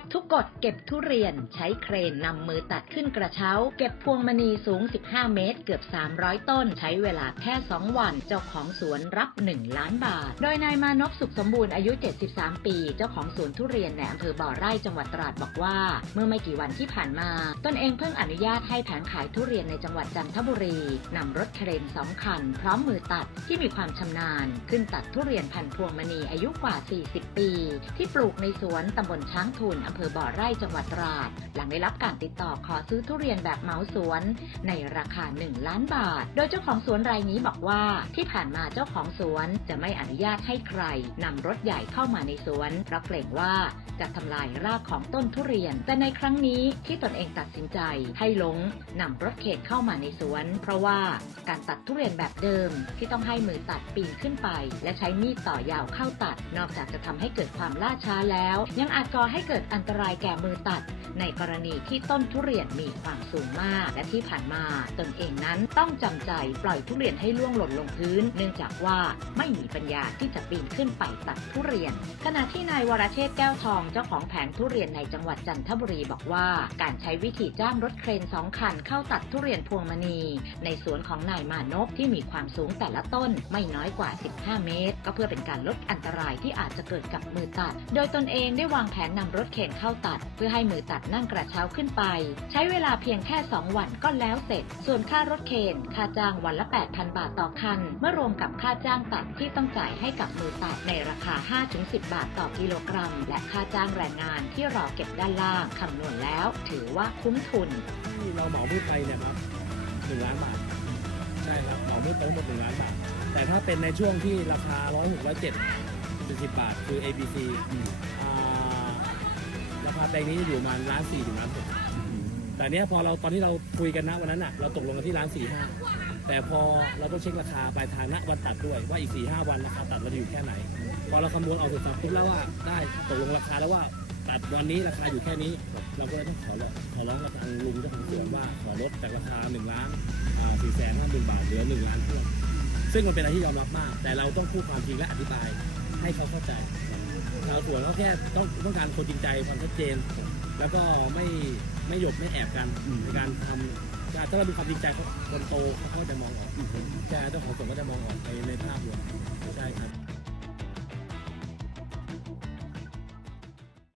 กทุกกฎเก็บทุเรียน ใช้เครนนำมือตัดขึ้นกระเช้า เก็บพวงมณีสูง 15 เมตร เกือบ 300 ต้น ใช้เวลาแค่ 2 วัน เจ้าของสวนรับ 1 ล้านบาท โดยนายมานพสุขสมบูรณ์อายุ 73 ปี เจ้าของสวนทุเรียนในอำเภอบ่อไร่จังหวัดตราดบอกว่า เมื่อไม่กี่วันที่ผ่านมา ตนเองเพิ่งอนุญาตให้แผงขายทุเรียนในจังหวัดจันทบุรีนำรถเครนสองคัน พร้อมมือตัดที่มีความชำนาญ ขึ้นตัดทุเรียนพันธุ์พวงมณีอายุกว่า 40 ปี ที่ปลูกในสวนตำบลช้างทุนอำเภอบ่อไร่จังหวัดตราด หลังได้รับการติดต่อขอซื้อทุเรียนแบบเหมาสวน ในราคา 1 ล้านบาท โดยเจ้าของสวนรายนี้บอกว่าที่ผ่านมาเจ้าของสวนจะไม่อนุญาตให้ใครนำรถใหญ่เข้ามาในสวนเพราะเกรงว่าจะทำลายรากของต้นทุเรียน แต่ในครั้งนี้ที่ตนเองตัดสินใจให้หลงนำรถเข็นเข้ามาในสวน เพราะว่าการตัดทุเรียนแบบเดิม ที่ต้องให้มือตัดปีนขึ้นไป และใช้มีดต่อยาวเข้าตัด นอกจากจะทำให้เกิดความล่าช้าแล้ว ยังอาจก่อให้เกิดอันนตรายแก่มือตัด ในกรณีที่ต้นทุเรียนมีความสูงมาก และที่ผ่านมาตนเองนั้นต้องจำใจปล่อยทุเรียนให้ล่วงหล่นลงพื้น เนื่องจากว่าไม่มีปัญญาที่จะปีนขึ้นไปตัดทุเรียน ขณะที่นายวรเชษแก้วทองเจ้าของแผงทุเรียนในจังหวัดจันทบุรีบอกว่า การใช้วิธีจ้างรถเครนสองคันเข้าตัดทุเรียนพวงมณี ในสวนของนายมานพที่มีความสูงแต่ละต้นไม่น้อยกว่า 15 เมตร ก็เพื่อเป็นการลดอันตรายที่อาจจะเกิดกับมือตัด โดยตนเองได้วางแผนนำรถเข็นเข้าตัด เพื่อให้มือตัดนั่งกระเช้าขึ้นไป ใช้เวลาเพียงแค่ 2 วันก็แล้วเสร็จ ส่วนค่ารถเข็นค่าจ้างวันละ 8,000 บาทต่อคัน เมื่อรวมกับค่าจ้างตัดที่ต้องจ่ายให้กับมือตัดในราคา 5-10 บาทต่อกิโลกรัม และค่าจ้างแรงงานที่รอเก็บด้านล่างคำนวณแล้ว ถือว่าคุ้มทุนที่เราเหมามืดไปเนี่ยครับหนึ่งล้านบาทใช่ครับเหมามืดไปทั้งหมดหนึ่งล้านบาทแต่ถ้าเป็นในช่วงที่ราคาร้อยหกร้อยเจ็ดสิบบาทคือ ABC อ่าราคา แปลงนี้อยู่ประมาณล้านสี่ถึงล้านหกแต่เนี้ยพอเราตอนที่เราคุยกันนะวันนั้นอะเราตกลงกันที่ล้านสี่ห้าแต่พอเราต้องเช็คราคาปลายทางณวันตัดด้วยว่าอีกสี่ห้าวันราคาตัดเราจะอยู่แค่ไหน พอเราคำนวณออกเสร็จสับปุ๊บแล้วว่าได้ตกลงราคาแล้วว่าตัดวันนี้ราคาอยู่แค่นี้ เราก็เลยต้องขอร้องขอร้องกับทางลุงเจ้าของสวนว่าขอลดจากราคาหนึ่งล้านสี่แสนห้าหมื่นบาทเหลือหนึ่งล้านเพื่อนซึ่งมันเป็นอะไรที่ยอมรับมาก แต่เราต้องพูดความจริงและอธิบายให้เขาเข้าใจ ชาวสวนเขาแค่ต้องต้องการคนจริงใจความชัดเจน แล้วก็ไม่ไม่หยบไม่แอบกันในการทำถ้าเรามีความจริงใจเขาคนโตเขาก็จะมองออกใช่เจ้าของสวนก็จะมองออกในในภาพรวมใช่ครับ